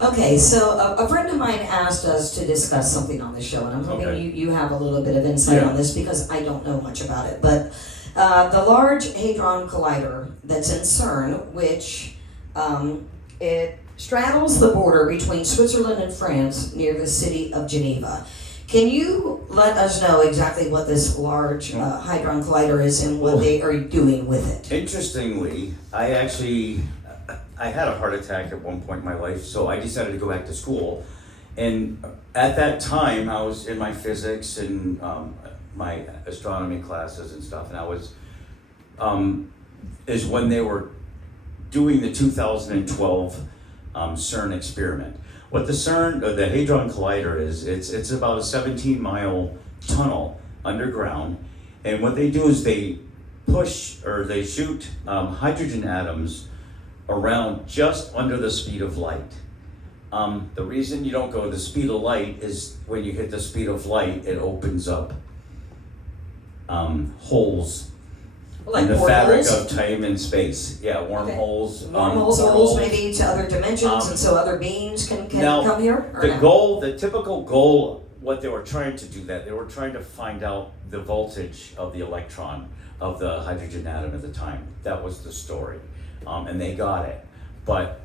Okay, so a friend of mine asked us to discuss something on the show, and I'm hoping you have a little bit of insight on this because I don't know much about it. But the Large Hadron Collider that's in CERN, which it straddles the border between Switzerland and France near the city of Geneva. Can you let us know exactly what this Large Hadron Collider is and what they are doing with it? Interestingly, I had a heart attack at one point in my life, so I decided to go back to school. And at that time, I was in my physics and my astronomy classes and stuff, and I was, is when they were doing the 2012 CERN experiment. What the CERN, the Hadron Collider is, it's about a 17-mile tunnel underground, and what they do is they they shoot hydrogen atoms around just under the speed of light. The reason you don't go the speed of light is when you hit the speed of light, it opens up holes Like in the fabric wormholes? of time and space. Yeah, wormholes. Wormholes, holes maybe to other dimensions, and so other beings can now, come here? Or the no? goal, the typical goal, what they were trying to do they were trying to find out the voltage of the electron of the hydrogen atom at the time. That was the story. And they got it. But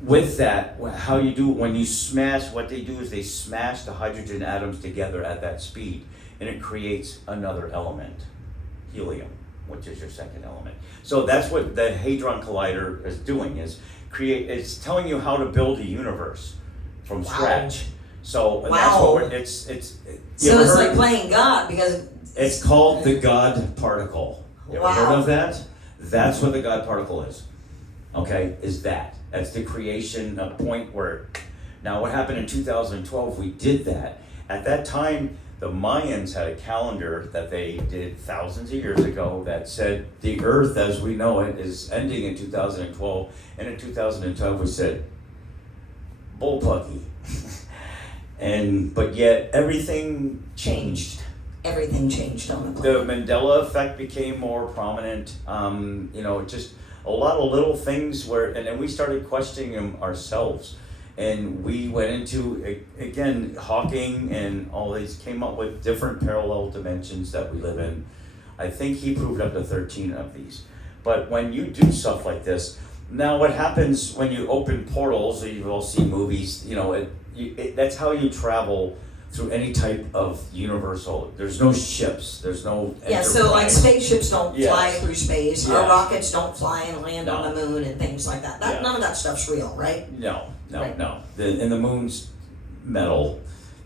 with that, how you do, when you smash, what they do is they smash the hydrogen atoms together at that speed, and it creates another element, helium, which is your second element. So that's what the Hadron Collider is doing, it's telling you how to build a universe from scratch. So and that's what so it's like playing God because it's called the God particle. You ever heard of that? That's what the God particle is. Okay, that's the creation, a point where, now what happened in 2012, we did that. At that time, the Mayans had a calendar that they did thousands of years ago that said the Earth as we know it is ending in 2012, and in 2012 we said, bullpucky. But yet everything changed. everything changed on the The planet. Mandela effect became more prominent. Just a lot of little things where, and then we started questioning them ourselves. And we went into, again, Hawking and all these came up with different parallel dimensions that we live in. I think he proved up to 13 of these. But when you do stuff like this, now what happens when you open portals, you've all seen movies, that's how you travel through any type of universal. There's no ships, there's no Yeah, so like spaceships don't fly through space, or Yes. rockets don't fly and land on the moon and things like that. None of that stuff's real, right? No. Right. And the moon's metal,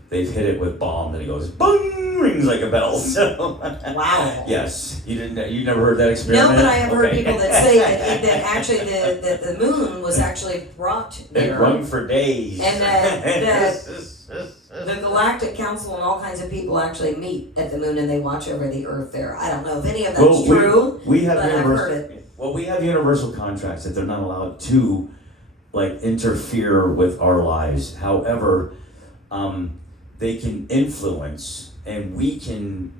they've hit it with bomb and it goes boom, rings like a bell. So Wow. yes, you never heard that experiment? No, but I have heard people that say that actually the moon was actually brought there. It run for days. And that the Galactic Council and all kinds of people actually meet at the moon and they watch over the Earth there. I don't know if any of that's true, we have but I've heard it. Well, we have universal contracts that they're not allowed to interfere with our lives. However, they can influence and we can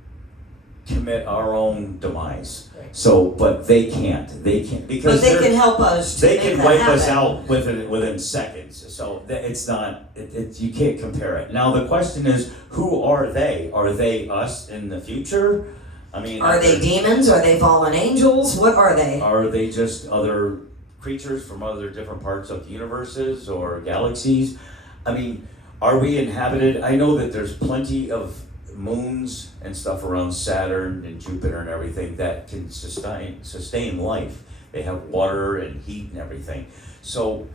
commit our own demise. Right. So, but they can't because but they can help us. They can wipe us out within seconds. So it's not. You can't compare it. Now the question is, who are they? Are they us in the future? I mean, are they demons? Are they fallen angels? What are they? Are they just other creatures from other different parts of the universes or galaxies? I mean, are we inhabited? I know that there's plenty of moons and stuff around Saturn and Jupiter and everything that can sustain life. They have water and heat and everything. So,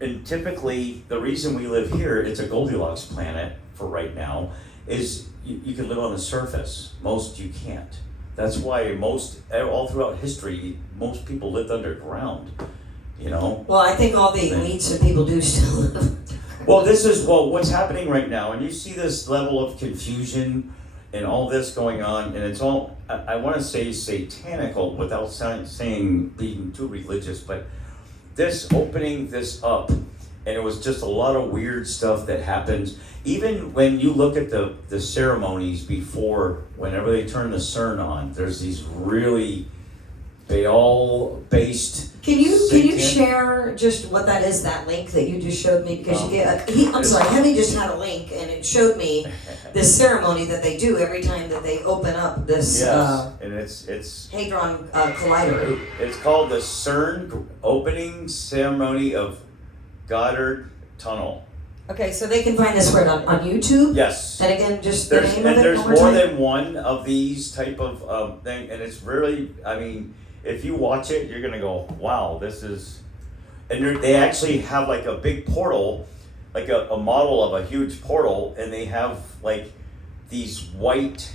and typically the reason we live here, it's a Goldilocks planet for right now, is you can live on the surface. Most you can't. That's why all throughout history, most people lived underground, Well, I think all the elites and people do still live. Well, what's happening right now, and you see this level of confusion and all this going on, and it's all, I want to say satanical without being too religious, but opening this up, and it was just a lot of weird stuff that happens. Even when you look at the ceremonies before, whenever they turn the CERN on, there's these really Baal-based Can you share share just what that is, that link that you just showed me? Because I'm sorry, Heavy just had a link and it showed me this ceremony that they do every time that they open up this and it's Hadron Collider. It's called the CERN opening ceremony of Goddard Tunnel. Okay, so they can find this word on YouTube? Yes. And again, just the name of it? There's more than one of these type of thing, and it's really, I mean, if you watch it, you're gonna go, wow, this is, and they actually have like a big portal, like a model of a huge portal, and they have like these white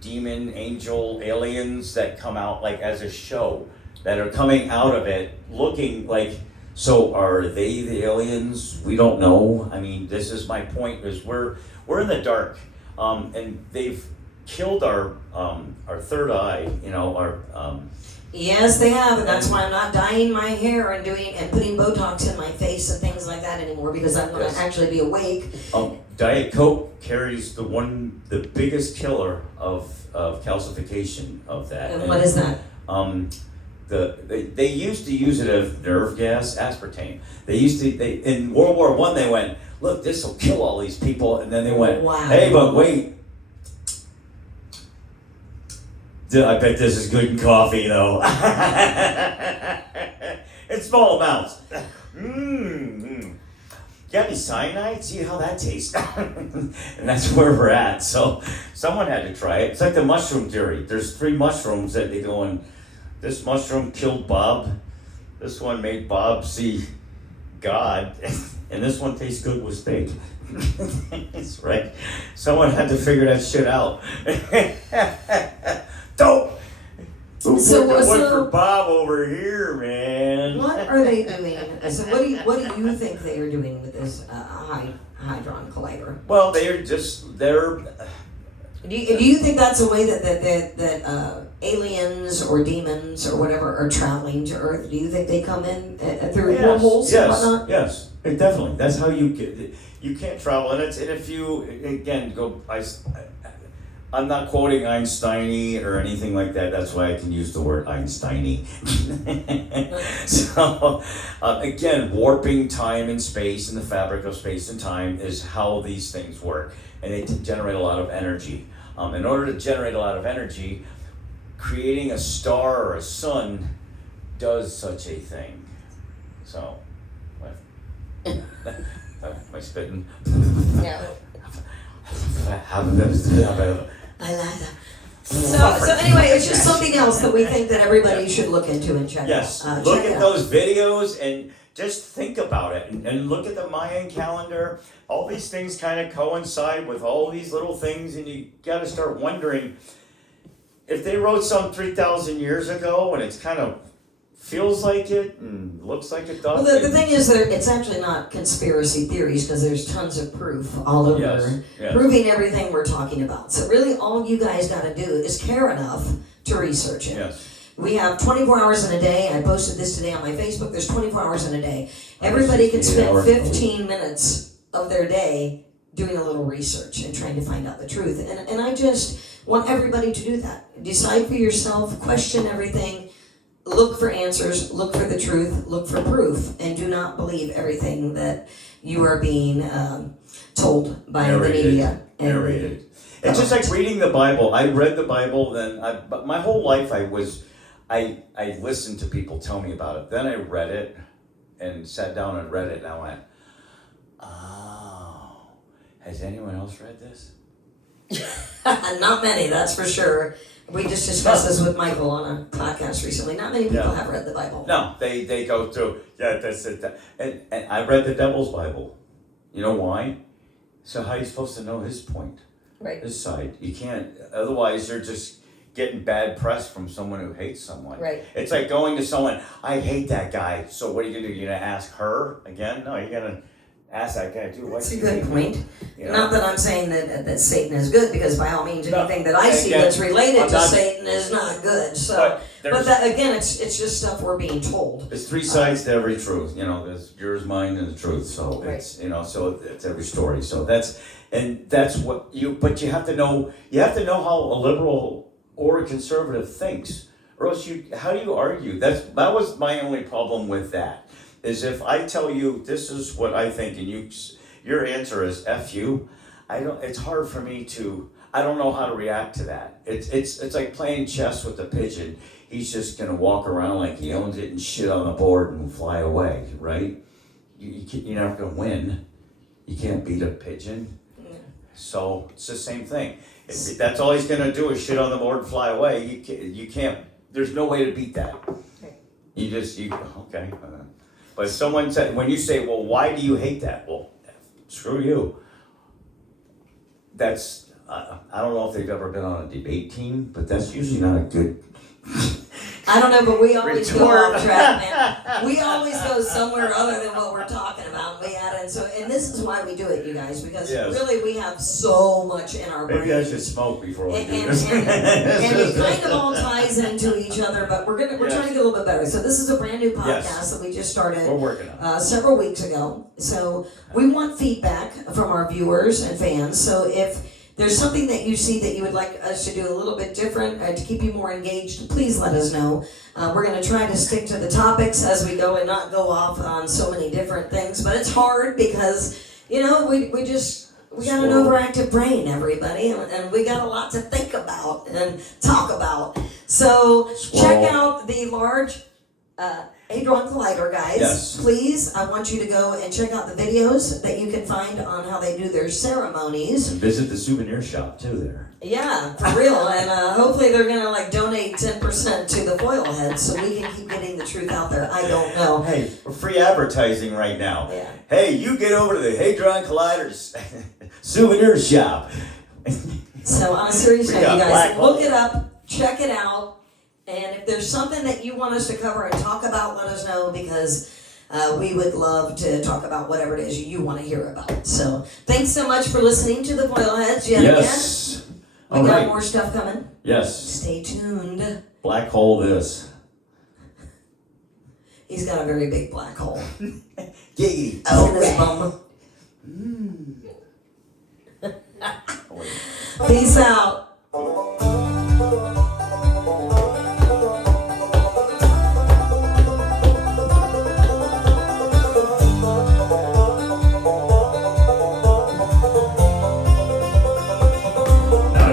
demon, angel, aliens that come out like as a show, that are coming out of it looking like, so are they the aliens? We don't know. I mean, this is my point, is we're in the dark, and they've killed our third eye, you know, our Yes, they have, and that's why I'm not dyeing my hair and putting Botox in my face and things like that anymore, because I'm going to actually be awake. Diet Coke carries the biggest killer of calcification of that. And what is that? They used to use it as nerve gas, aspartame. In World War I they went, look, this will kill all these people, and then they went, wow. Hey, but wait. I bet this is good in coffee, though. In small amounts. Got any cyanide? See how that tastes. And that's where we're at. So someone had to try it. It's like the mushroom theory. There's 3 mushrooms that they go in. This mushroom killed Bob. This one made Bob see God. And this one tastes good with steak. That's right. Someone had to figure that shit out. Don't. So one for Bob over here, man. What are they doing? So what do you think they are doing with this Hadron Collider? Well, they're. Do you think that's a way that aliens or demons or whatever are traveling to Earth? Do you think they come in through wormholes and whatnot? Yes, definitely. That's how you can't travel, and if you again go. I'm not quoting Einstein or anything like that. That's why I can use the word Einstein. So, again, warping time and space and the fabric of space and time is how these things work. And they generate a lot of energy. In order to generate a lot of energy, creating a star or a sun does such a thing. So, am I spitting? Yeah. I like that. So anyway, it's just something else that we think that everybody should look into and check out. Yes, look at those videos and just think about it. And look at the Mayan calendar. All these things kind of coincide with all these little things, and you got to start wondering if they wrote some 3,000 years ago and it's kind of feels like it and looks like it does. Well, the thing is that it's actually not conspiracy theories, because there's tons of proof all over proving everything we're talking about. So really all you guys got to do is care enough to research it. Yes. We have 24 hours in a day. I posted this today on my Facebook. There's 24 hours in a day. Everybody can spend 15 minutes of their day doing a little research and trying to find out the truth. And I just want everybody to do that. Decide for yourself, question everything. Look for answers, look for the truth, look for proof, and do not believe everything that you are being told by the media. Narrated. It's just like reading the Bible. I read the Bible, but my whole life I listened to people tell me about it. Then I read it and sat down and read it, and I went, oh, has anyone else read this? Not many, that's for sure. We just discussed this with Michael on a podcast recently. Not many people have read the Bible. No, they go through, that's it. And I read the Devil's Bible. You know why? So how are you supposed to know his point? Right. His side. You can't, otherwise you're just getting bad press from someone who hates someone. Right. It's like going to someone, I hate that guy, so what are you going to do? You're going to ask her again? No, you're going to ask that guy too. That's a good point. You know? Not that I'm saying that Satan is good, because by all means anything that I see that's related to Satan is not good. So, but that, again, it's just stuff we're being told. There's 3 sides to every truth. There's yours, mine, and the truth. So it's so it's every story. So that's what but you have to know how a liberal or a conservative thinks. Or else how do you argue? That was my only problem with that. Is if I tell you this is what I think and your answer is F you, it's hard for me to, I don't know how to react to that. It's like playing chess with a pigeon. He's just gonna walk around like he owns it and shit on the board and fly away, right? You're not gonna win. You can't beat a pigeon. So it's the same thing. If that's all he's gonna do is shit on the board and fly away, you can't, there's no way to beat that. Okay. But someone said, when you say, well, why do you hate that? Well, screw you. That's, I don't know if they've ever been on a debate team, but that's usually not a good. I don't know, but we always go off track, man. We always go somewhere other than what we're talking about. And this is why we do it, you guys, because really we have so much in our brain. Maybe I should smoke before we do this. And it kind of all ties into each other, but we're trying to get a little bit better. So this is a brand new podcast that we just started. We're working on several weeks ago. So we want feedback from our viewers and fans. So if there's something that you see that you would like us to do a little bit different to keep you more engaged, please let us know. We're going to try to stick to the topics as we go and not go off on so many different things. But it's hard because, we got an overactive brain, everybody, and we got a lot to think about and talk about. So check out the Large Hadron Collider, guys. Yes. Please, I want you to go and check out the videos that you can find on how they do their ceremonies. And visit the souvenir shop too there. Yeah, for real. And hopefully they're going to donate 10% to the foil heads so we can keep getting the truth out there. I don't know. Hey, we're free advertising right now. Yeah. Hey, you get over to the Hadron Collider's souvenir shop. So on a serious note, you guys, look it up, check it out. And if there's something that you want us to cover and talk about, let us know, because we would love to talk about whatever it is you want to hear about. So thanks so much for listening to the Foil Heads yet again. We got more stuff coming. Yes. Stay tuned. Black hole this. He's got a very big black hole. Giggity. In his bum. Peace out.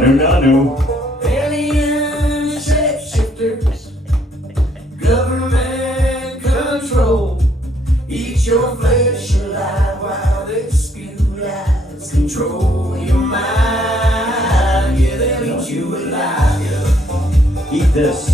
Nanu. Alien shapeshifters, government control. Eat your flesh alive while they spew lies. Control your mind, yeah, they'll eat you alive. Eat this.